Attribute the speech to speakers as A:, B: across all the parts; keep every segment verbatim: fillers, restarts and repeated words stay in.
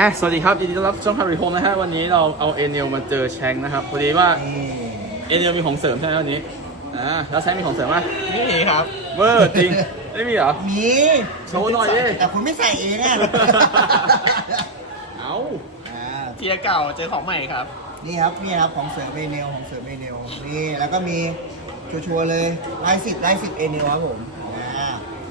A: อ่ะสวัสดีครับยินดีต้อนรับช่องคาริโฮมนะฮะวันนี้เราเอาเอเนียลมาเจอแชงนะครับพอดีว่าเอเนียลมีของเสริมใช่ไหมวันนี้อ่าแล้วแชงมีของเสริมไหม
B: นี่ครับ
A: เวอร์จริงไม่มีเหรอ
B: มี
A: โชว์หน่อยดิ
B: แต่คุณไม่ใส่เองอะ
A: เอา
B: อ่า
C: เทียร์เก่าเจอของใหม่ครับ
B: นี่ครับนี่ครับของเสริมเอเนลของเสริมเอเนลนี่แล้วก็มีชัวร์ๆเลยไล่สิบไล่สิบเอเนลครับผมอ่า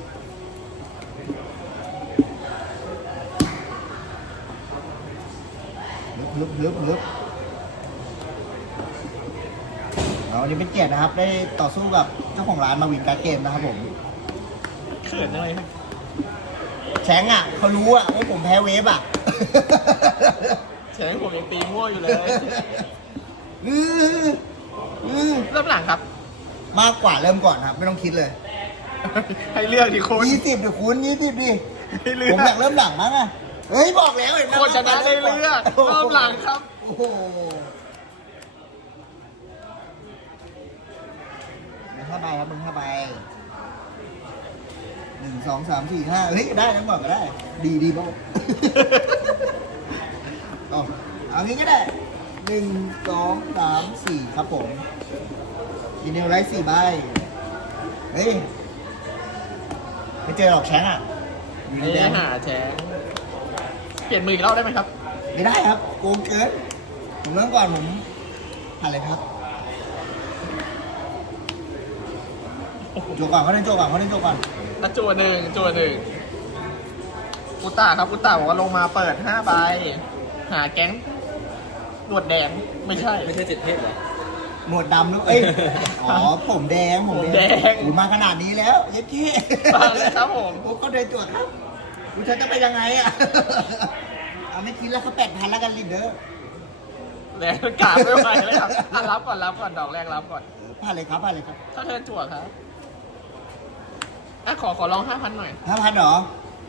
B: ลึบลึบลึบแล้ววันนี้เป็นเกียรตินะครับ ได้ต่อสู้กับเจ้าของร้านมาวินการ์ดเกมนะครับผม
C: เขินอะไรครับ
B: แชงอ่ะเขารู้อ่ะว่าผมแพ้เวฟอ่ะ
C: เฉินผมยังตีมั่วอยู่เลย
B: อืออือ
C: เริ่มหลังครับ
B: มากกว่าเริ่มก่อนครับ ไม่ต้องคิดเลย
C: ให้เลือกดิคุณ
B: ยี่สิบเดี๋ยวคุณยี่สิบดิ
C: ให้เลือก
B: ผมอยากเริ่มหลังมั้งอ่ะเฮ้ยบอกแล้วเห็นไหม
C: คนชนะได้เลือกเริ่มหลังครับ
B: โอ้โหมึงห้าใบครับมึงห้าใบหนึ่งสองสามสี่ห้าเฮ้ยได้ทั้งหมดก็ได้ ดีดีบ้าง เอาเอางี้ก็ได้หนึ่งสองสามสี่ครับผมยินดีไลท์สี่ใบเฮ้ยไม่เจอหรอกแชงอ่ะอยู่ใน
C: ไม่
B: แด
C: ได้
B: ง
C: หาแชงเปลี่ยนมืออีกรอบได้ไหมครับ
B: ไม่ได้ครับโกงเกินผมเริ่มก่อนผมผ่านเลยครับโจก่อนเขาเล่นโจก่อนเขาเล่นโจก่อน
C: แล้วจั่วหนึ่งจั่วหนึ่งอุตตาครับอุตตาบอกว่าลงมาเปิดห้าใบ หาแก๊งหนวดแดงไม่ใช่
A: ไม่ใช่เจ็ดเทพเหรอ
B: หนวดดำด้วยเอ้ยอ๋อผมแดงผม
C: ผมแดง
B: อูมาขนาดนี้แล้วเย็ดเท่
C: มาเลยครับผม
B: โอ้ก็เดินตรวจครับกูฉันจะไปยังไงอ่ะ เอาไม่คิดแล้วเขาแปดพันแล้วกันลินเดอร์
C: แรงกราบไม่ไหวเลยครับอ่ะรับก่อนรับก่อนดอกแรกรับก่อน
B: ผ่านเลยครับผ่านเลยครับ
C: ถ้าเทิร์นจั่วครับอ่ะขอขอลองห้าพันหน่อย
B: ห้าพันเหรอ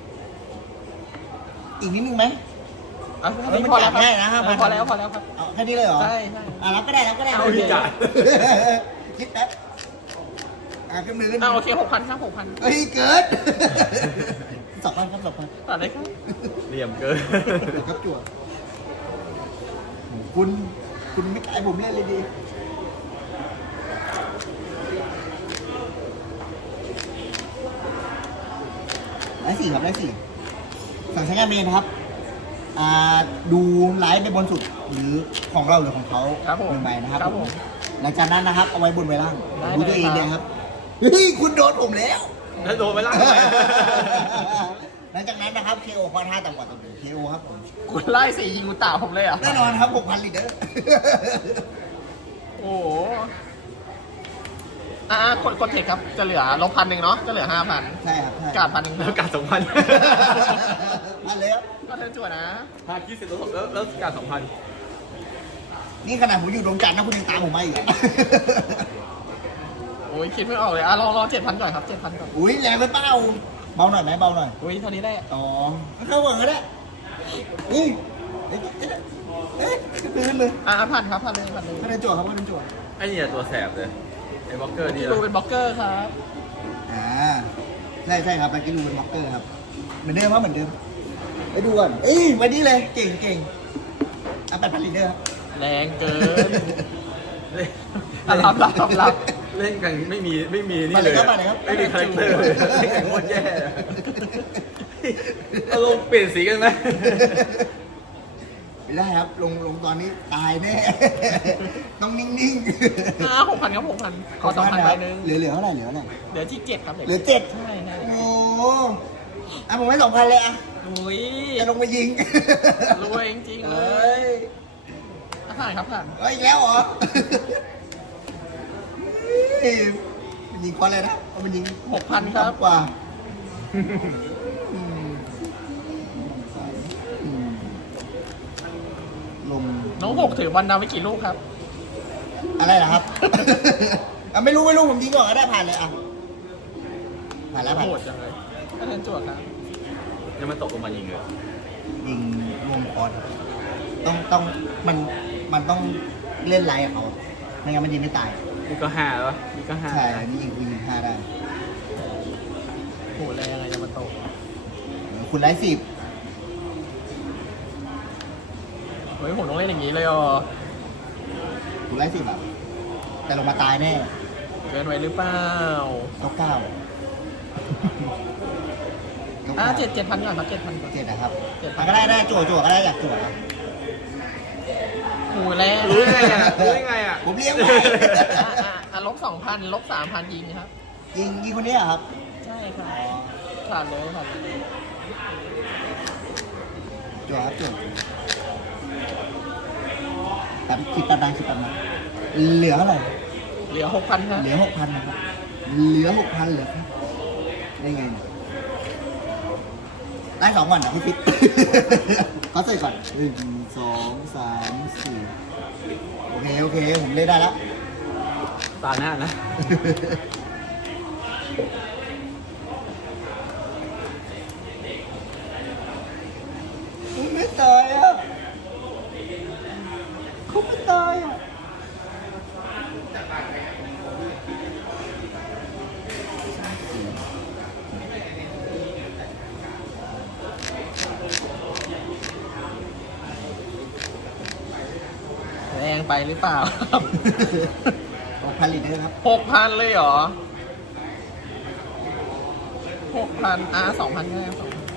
B: อีกนิดนึงไหม
C: อ่ะ
B: เฮ้ยมัน
C: พอแล้ว
B: จับง่ายนะ
C: ครับ
B: ห้าพัน
C: พอแล้วพอแล้วครับ
B: เอาแค่นี้เลยเหรอ
C: ใช่ใช่
B: อ่ะรับก็ได้รับก็ได้
C: เอาดีจ้ะ
B: คิดแป๊บอ่ะขึ้นมือขึ้นมื
C: อ่ะโอเคหกพันครับหกพัน
B: เฮ้ยเกิด สองพันครับสองพัน
C: ตัดเลยครับ
A: เหลี่ยมเกิน
B: ครับจั่วโหคุณคุณไม่ขายผมเล่นเลยดีได้สี่ครับได้สี่สั่งใช้งานเมนนะครับ อ่าดูไลฟ์ไปบนสุดหรือของเราหรือของเขา
C: ครับผม
B: หนึ่งใบนะครับ
C: ครับผม
B: หลังจากนั้นนะครับ เอาไว้บนไว้ล่าง
C: ได้
B: ดูตัวเอง
C: เลย
B: เลย
C: ค
B: ค
C: รั
B: รับ บเฮ้ยคุณโดนผมแล้ว
A: แล้วโดนไปล่างทำไม
B: หลังจากนั้นนะครับ เค โอ คอนห้าต่ำกว่าตัวหนึ่ง เค โอ ครับผม
C: คุณไล่สี่ยิงกูตาผมเลยเหรอ่ะ
B: แน่นอนครับหกพันลิตร
C: โอ้โหอ่ะกดกดเทคครับ จะเหลือลบพันหนึ่งเนาะ จะเหลือห้าพัน
B: ใช่ครับใช่
C: กาดพันหนึ่ง
A: แล้วการสองพัน
B: พันเลยครับ
C: ก็เทิร์นจั่วนะ
A: ถ้าคิดเสร็จแล้วแล้วแล้วการสองพัน
B: นี่ขนาดผมอยู่ดวงจันทร์นะคุณยังตามผมมาอีกอะ
C: โอ้ยคิดไม่ออกเลยอ่ะรอรอเจ็ดพันก่อนครับเจ็ดพันก่อน
B: อุ้ยแรงไปเปล่าเบาหน่อยไหมเบาหน่อย
C: อุ้ยเท่านี้ได้
B: อ๋อเข้าเหมือนกันแล้วนี่เอ๊ะเอ๊ะตื่นเลย
C: อ่ะพันครับพันเลยพันเลย
B: เขาเดินจั่วครับเขาเดินจั่ว
A: ไอ้เนี่ยตัวแสบเลยไอ้บล็อกเกอร์นี่
C: ที่
A: นะ
C: ดูเป็นบล็อกเกอร์ครับ
B: อ่าใช่ใช่ครับตะกี้ดูเป็นบล็อกเกอร์ครับเหมือนเดิมครับเหมือนเดิมไปดูก่อนเอ้ยวันนี้เลยเก่งเก่งอ่ะแปดพันลิตรครับ
C: แรงเกิน
A: เล่น
C: อ่ะรับรับรับรับ
A: เล่นกันไม่มีไม่มีนี่
B: มา
A: เล
B: เลย
A: ย
B: ครับมาเลยครับ
A: ไม่มีคาแรคเตอร์เลยเล่นกันโคตรแย่เอาลงเปลี่ยนสีกันไหม
B: ไม่ได้ครับ ลงลงตอนนี้ตายแน่ ต้องนิ่งๆ
C: อ่ะหกพันครับหกพันขอสองพัน
B: ค
C: ใบ
B: รับ
C: หนึ่ง
B: เหลือเหลือเท่าไหร่เหลือเท่าไหร่
C: เหลือที่เจ็ดครับ
B: เหลือเจ็ด
C: ใช่ใช่
B: โอ้อ่ะผมให้สองพันเลยอ่ะ
C: อุ้ย
B: จะลงมายิง
C: รวยจริงๆเล
B: เอ้
C: ย
B: ย
C: อ่ะผ่านครับผ่าน
B: เอ้ยอีกแล้วเหรอเฮ้ยมันยิงควันเลยนะเอามันยิง
C: หกพันครับ
B: ต่ำกว่าอืมอืมลม
C: น้องหกถือบอลดาวไปกี่ลูกครับ
B: อะไรเหรอครับ อ่ะไม่รู้ไม่รู้ผมยิงก่อนก็ได้ผ่านเลยอ่ะผ่านแล้วผ่าน
C: โหดจังเลยก็เทิร์นจั่วครับ
A: ยังมันตกลงมายิงเลย
B: ยิงวงคอนต้องต้องมันมันต้องเล่นไลน์กับเขาไม่งั้นมันยิงไม่ตาย
A: นี่ก็ห้าแล้ววะนี่ก็ห้า
B: ใช่อันนี้ยิงคุณยิงห้าได้
C: โหแรงอะไรจะมาตก
B: คุณไลฟ์สิบ
C: ยผมต้องเล่นอย่างนี้เลยอ๋อ
B: ถูกไล่สิบแบบแต่ลงมาตายแน่
C: เกินไว้หรือเปล่า
B: เก้าเก้า
C: อ่ะเจ็ดเจ็ดพันก่อนครับเจ็ดพันก่อน
B: เจ็ดนะครับ
C: เจ็ดพั
B: มัน นก็ได้ได้จั่วจั่วก็ได้อยากจั่วครับ
C: โอ้ยแล้ว
A: รู้ได้ไงอ่ะรู้ได้ไงอ่ะ
B: ผมเลี้ยงไว้
C: อ่ะอ่ะอ่ะลบสองพันลบสามพันยิงครับ
B: ยิงยิงคนนี้เหรอครับ
C: ใช่ครับผ่านเลยผ่านเลย
B: จั่วครับจั่วตัดสิบตัดดังสิบตัดมาเหลือเท่าไหร่
C: เหลือหกพันครับ
B: เหลือหกพันนะครับ เหลือหกพันเหลือครับได้ไงเนี่ยได้สองก่อนนะพี่ปิ๊ก เขาใส่ก่อนหนึ่งสองสามสี่โอเค โอเค ผมเล่นได้แล้ว
A: ตาหน้านะ
B: มึงไม่ตายอ่ะเขาไม่ตายอ่ะ
C: แรงไปหรือเปล่าครับ
B: ออกผลิตด้วยครับ
C: หกพันเลยเหรอหกพันอ่ะสองพันก็ได้สองพัน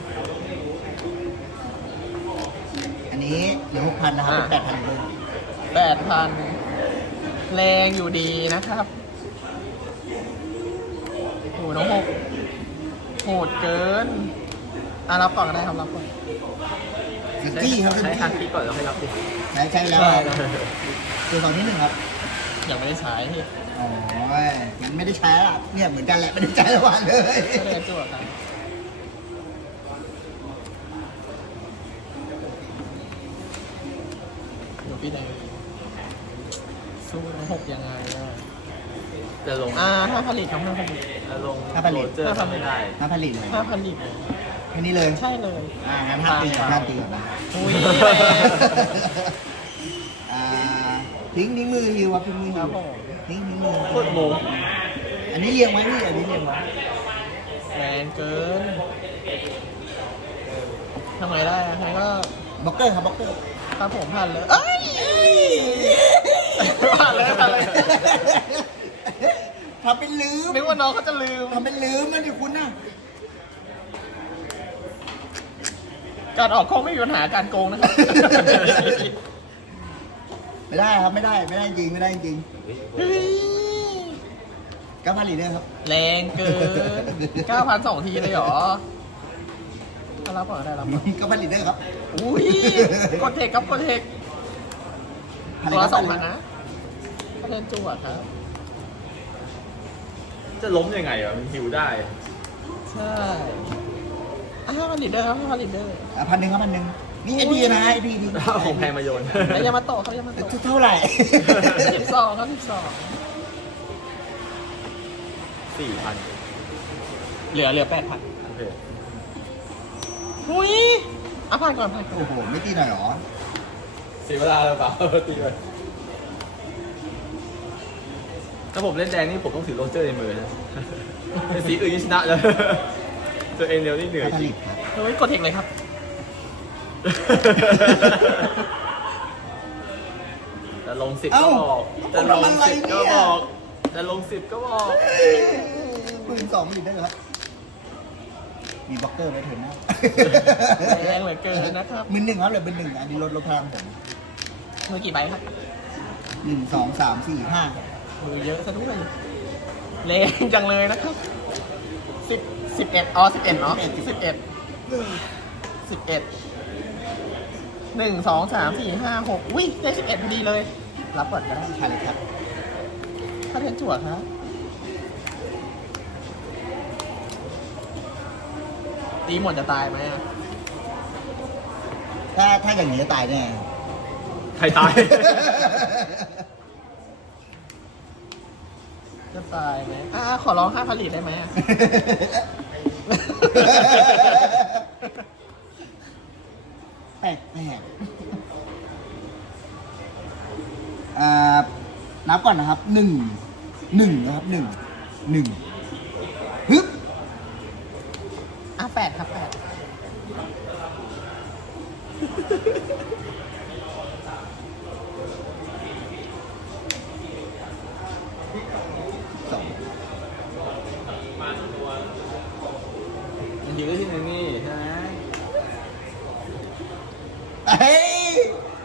B: อันนี้เหลือหกพันนะครับเป็นแปดพันเลย
C: แปดพันแรงอยู่ดีนะครับโหน้องหกโหดเกินอ่ะรับก่อนก็ได้ครับรับก่อน
B: สิบจี้ครับสิบ
A: ใช้
B: จี้
A: คันที่ก่อนแล้วให้รับดิ
B: ใช้ใช้แล้ว
C: ใช่
B: ตัวสองที่หนึ่งครับ
C: ยังไม่ได้ใช้ที่
B: อ๋องั้นไม่ได้ใช้ละเนี่ยเหมือนกันแหละไม่ได้ใช้ระหว่างเลย
C: ก็เลยจั่วครับเดี๋ยวพี่แดงสู้น้องหกยังไงอ่ะ
A: จะลง
C: อ่าห้าผลิตครับห้าผลิต
A: จะลง
B: ถ้าผลิต
A: โรเจอร์ทำไม่ได้
B: น้าผลิตเลย
C: ห้าผลิต
B: แค่นี้เลย
C: ใช่เลย
B: อ่างั้นห้ามตีก่อนห้ามตีก่อนนะ
C: อุ้ย
B: อ่าทิ้งทิ้งมือฮิวครับทิ้งมือ
C: ค
B: ฮิ
C: รับ
B: ว
C: ผม
B: ทิ้งทิ้งมือ
A: โคตรโมง
B: อันนี้เรียงไว้พี่อันนี้เรียงไว้
C: แรงเกินทำไงได้อะใครก็
B: บล็อกเกอร์ครับบล็อกเกอร์
C: ครับผมผ่านเลยเอ้ยผ่านเลยผ่านเลย
B: ทำเป็นลืม
C: นึกว่าน้องเขาจะลืม
B: ทำเป็นลืมมันดิคุณน่ะ
C: การออกข้อไม่มีปัญหาการโกงนะครับ
B: ไม่ได้ครับไม่ได้ไม่ได้จริงไม่ได้จริง
C: เฮ้ย
B: ก็ผลิตด้วยครับ
C: แรงเกิน เก้าพันสองทีเลยเหรอถ้ารับก่อนก็ได้รับก่อน
B: ก็ผลิตด้วยครับ
C: อุ้ยกดเทคครับกดเทค
B: ผลิ
C: ตัว
B: ต
C: ละ
B: ค
C: ส
B: รั
C: อบ งพันนะก็เล่นจั่วครับ
A: จะล้มยังไงอ่ะมันฮิวได้
C: ใช่อ่ะห้าพันลิตรเดอร์ครับห้าพันลิตรเดอร์
B: อ่ะพันหนึ่งครับพันหนึ่งนี่ไอพีนะไอพีดี
A: เอาของแพงมาโยน
C: แล้วยามาโตะเขายามาโตะ
B: เท่าไหร่
C: สิบสองครับสิบสอง
A: สี่พัน
C: เหลือเหลือแปดพัน
A: โอเค
C: อุ้ยอ่ะผ่านก่อนผ่านก่อน
B: โอ้โหไม่ตีหน่อยหรอ
A: เสียเวลาหรือเปล่า ตีไปถ้าผมเล่นแดงนี่ผมต้องถือโรเจอร์ในมือนะเป็นสีอื่นยังชนะเลย ตัวเองเร็วนี่เหนื่อย
B: ผ
A: จริ
B: ลิ
A: ง
B: ตครับ
C: เฮ้ยกดเทคเลยครับ
A: จะลงสิบก็บอกจะลงสิบก็บอกจะลงสิบก็บอก
B: ปืนสองผลิตได้ครับ มีบล็อกเกอร์ไว้เถินนะ
C: แรงเหลือเกินนะครับ
B: มือหนึ่งครับเหลือมือหนึ่งอันนี้ลดลดพลังผม
C: มือกี่ใบครับ
B: หนึ่งสองสามสี่ห้า
C: มือเยอะซะด้วยแรงจังเลยนะครับสิบสิบเอ็ดอ๋อสิบเอ็ดเนาะสิบเอ็ดสิบเอ็ดหนึ่งสองสามสี่ห้าหกอุ้ยได้สิบเอ็ดพอดีเลย รับก่อนก็ได้
B: ผลิตครับ
C: ถ้าเทนจั่วครับตีหมดจะตายไหมอ่ะ
B: ถ้าถ้าอย่างนี้จะตายแน่
A: ใครตาย
C: จะตายไหมอ่าขอร้องห้าผลิตได้ไหมอ่ะ
B: แปลกแปลกอ่านับก่อนนะครับหนึ่งหนึ่งนะครับหนึ่งหนึ่งฮึบ
C: อ่ะแปดครับแปด
A: ฮิวได้ที่หนึ่งนี่ใช่ไหม
B: เฮ้ย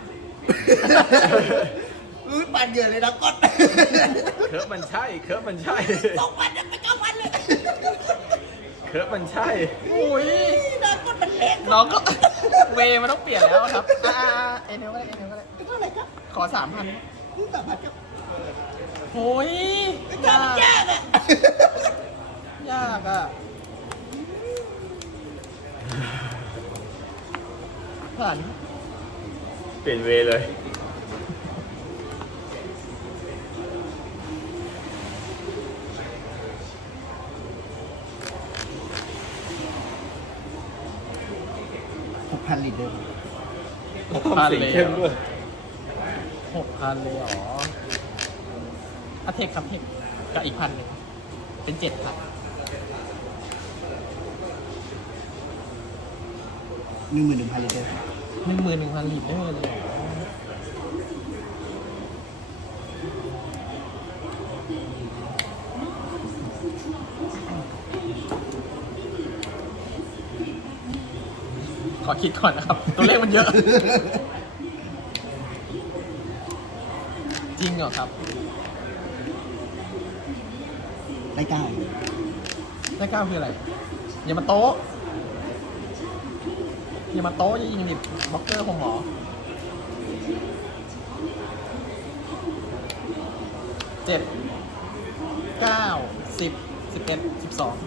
B: อุ้ยปั่นเยอะเลยนะก้อน
A: เคิร์ฟมันใช่เคิร์ฟมันใช่
B: สองพันจะไปเก้าพันเลย
A: เคิร์ฟมันใช่
C: อุ้ย
B: นะก้อนมันเล็ก
C: น้องก็ เวมันต้องเปลี่ยนแล้วครับอ่าเอเนลก็ได้เอเนลก็ได้
B: เท่าไหร่ครับ
C: ขอสามพัน
B: นี่สามพันครับ
C: โอ้ย
B: ยากยากอ่ะ
C: ยากอ่ะผ่าน
A: เปลี่ยนเวเลย
B: หกพันลิตรเดิม
C: หกพันเลย
A: สีเข้มด้วย
C: หกพันเลยเหรออะเทคครับเทคกับอีกพันหนึ่งเป็นเจ็ดครับ
B: หนึ่งหมื่นหนึ่งพันลิตรเดิม
C: หนึ่งหมื่นหนึ่งพันลิตรได้เลยเหรอขอคิดก่อนนะครับ ตัวเลขมันเยอะ จริงเหรอครับ
B: ได้เก้า
C: ได้เก้าคืออะไร อย่ามาโต๊ะ อย่ามาโต๊ะอย่ายิงดิบบล็อกเกอร์ผมเหรอเจ็ดเก้าสิบสิบเอ็ดสิบสอง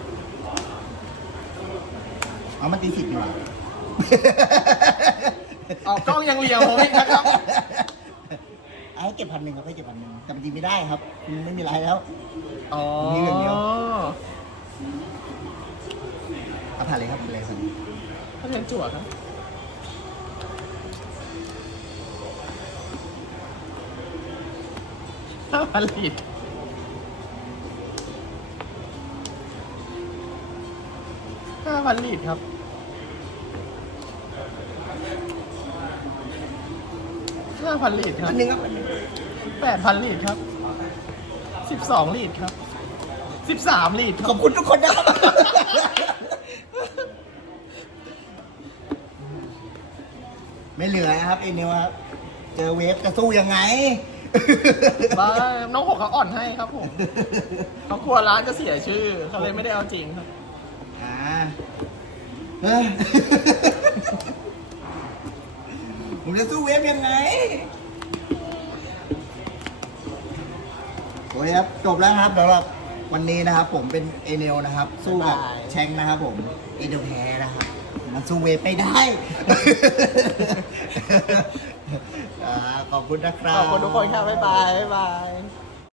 B: เอามันตีสิบดีกว่า
C: เอากล้องยังเรียงผมอีกนะครับ
B: เอาให้เก็บพันหนึ่งครับให้เก็บพันหนึ่งแต่มันดีไม่ได้ครับมันไม่มีไรแล้ว
C: อ๋อ
B: มีอย่างเดียว เอาผ่านเลยครับผ่านเลยครับ
C: ถ้าเรียนจั่วครับห้าพันลิตรห้าพันลิตรครับห้าพันลิตรครั
B: พั
C: บ
B: นหนึ่งครับพันหนึ่ง
C: แปดพันลิตรครับสิบสองลิตรครับสิบสามลิตรค
B: ข
C: รั
B: อ
C: บบ
B: คุณทุกคนนะครับ ไม่เหลือนะครับเอเนวครับ เจอเวฟจะสู้ยังไง
C: บ้าน้องหกเขาอ่อนให้ครับผมเขากลัวร้านจะเสียชื่อเขาเลยไม่ได้เอาจริงครับ
B: อ่าเฮ้ยผมจะสู้เวฟยังไง โอเคครับ จบแล้วครับสำหรับวันนี้นะครับ ผมเป็นเอเนลนะครับ สู้กับ
C: บ๊ายบาย
B: แชงนะครับผม เอเนลแพ้นะครับมันสู้เวฟไม่ได้ อ่าขอบคุณนะครับ
C: ขอบคุณทุกคนครับ บ๊ายบาย บ๊ายบาย